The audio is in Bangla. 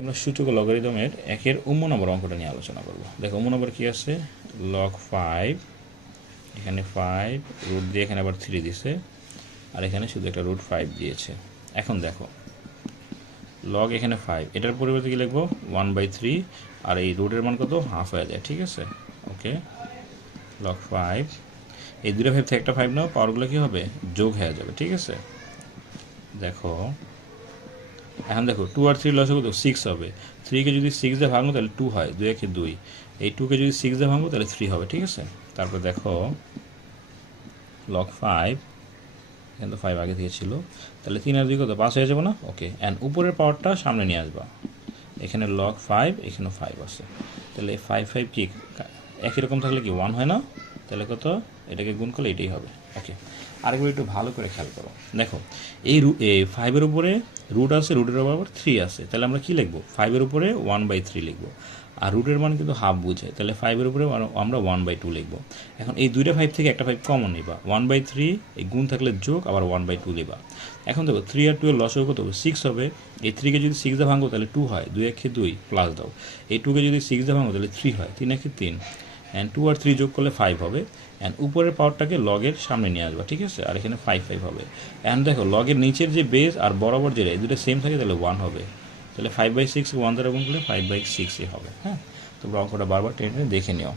আমরা সূচক লগারিদমের একের নম্বর অঙ্কটা নিয়ে আলোচনা করব। দেখো নম্বর কি আছে, লগ 5, এখানে 5 রুট দিয়ে এখানে আবার 3 দিছে, আর এখানে শুধু একটা রুট 5 দিয়েছে। এখন দেখো লগ এখানে 5, এটার পরিবর্তে কি লিখবো 1/3, আর এই রুটের মান কত, হাফ হয়ে যায়। ঠিক আছে, ওকে। লগ 5, এই দুটো 5 থেকে একটা 5 নাও, পাওয়ারগুলো কী হবে, যোগ হয়ে যাবে। ঠিক আছে, দেখো এখন দেখো 2 আর 3 লসে কত 6 হবে। 3কে যদি 6 দিয়ে ভাঙবো তাহলে 2 হয়, 2 একে 2। এই 2কে যদি 6 দিয়ে ভাঙবো তাহলে 3 হবে। ঠিক আছে, তারপর দেখো লগ 5, এখানে তো 5 আগে থেকে ছিল, তাহলে 3 আর 2 কত 5 হয়ে যাবে না। ওকে, অ্যান্ড উপরের পাওয়ারটা সামনে নিয়ে আসবা। এখানে লগ 5, এখানেও 5 আছে, তাহলে 5 5 কি একই রকম থাকলে কি 1 হয় না, তাহলে কত, এটাকে গুণ করলে এটাই হবে। ওকে, আরেকবার একটু ভালো করে খেয়াল করো। দেখো এই 5-এর উপরে রুট আছে, রুটের আবার 3 আছে, তাহলে আমরা কি লিখবো, 5-এর উপরে 1/3 লিখবো, আর রুটের মান কিন্তু হাফ বুঝে, তাহলে 5-এর উপরে আমরা 1/2 লিখবো। এখন এই দুইটা 5 থেকে একটা 5 কমন নিবা, 1/3 এই গুণ থাকলে যোগ, আবার 1/2 লিবা। এখন দেখো 3 আর 2 এর লসও কত 6 হবে। এই 3কে যদি 6 দিয়ে ভাঙবো তাহলে 2 হয়, 2 একে 2 প্লাস দাও। এই 2কে যদি 6 দিয়ে ভাঙবো তাহলে 3 হয়, 3 একে 3, অ্যান্ড 2 আর 3 যোগ করলে 5 হবে, অ্যান্ড উপরের পাওয়ারটাকে লগের সামনে নিয়ে আসবা। ঠিক আছে, আর এখানে 5 5 হবে। অ্যান্ড দেখো লগের নিচের যে বেস আর বরাবর যেটা, এই দুটো সেম থাকে, তাহলে 1 হবে। তাহলে 5/6 1 দ্বারা গুণ করলে 5/6 হবে। হ্যাঁ, তোমরা অঙ্কটা বারবার টেনে দেখে নিও।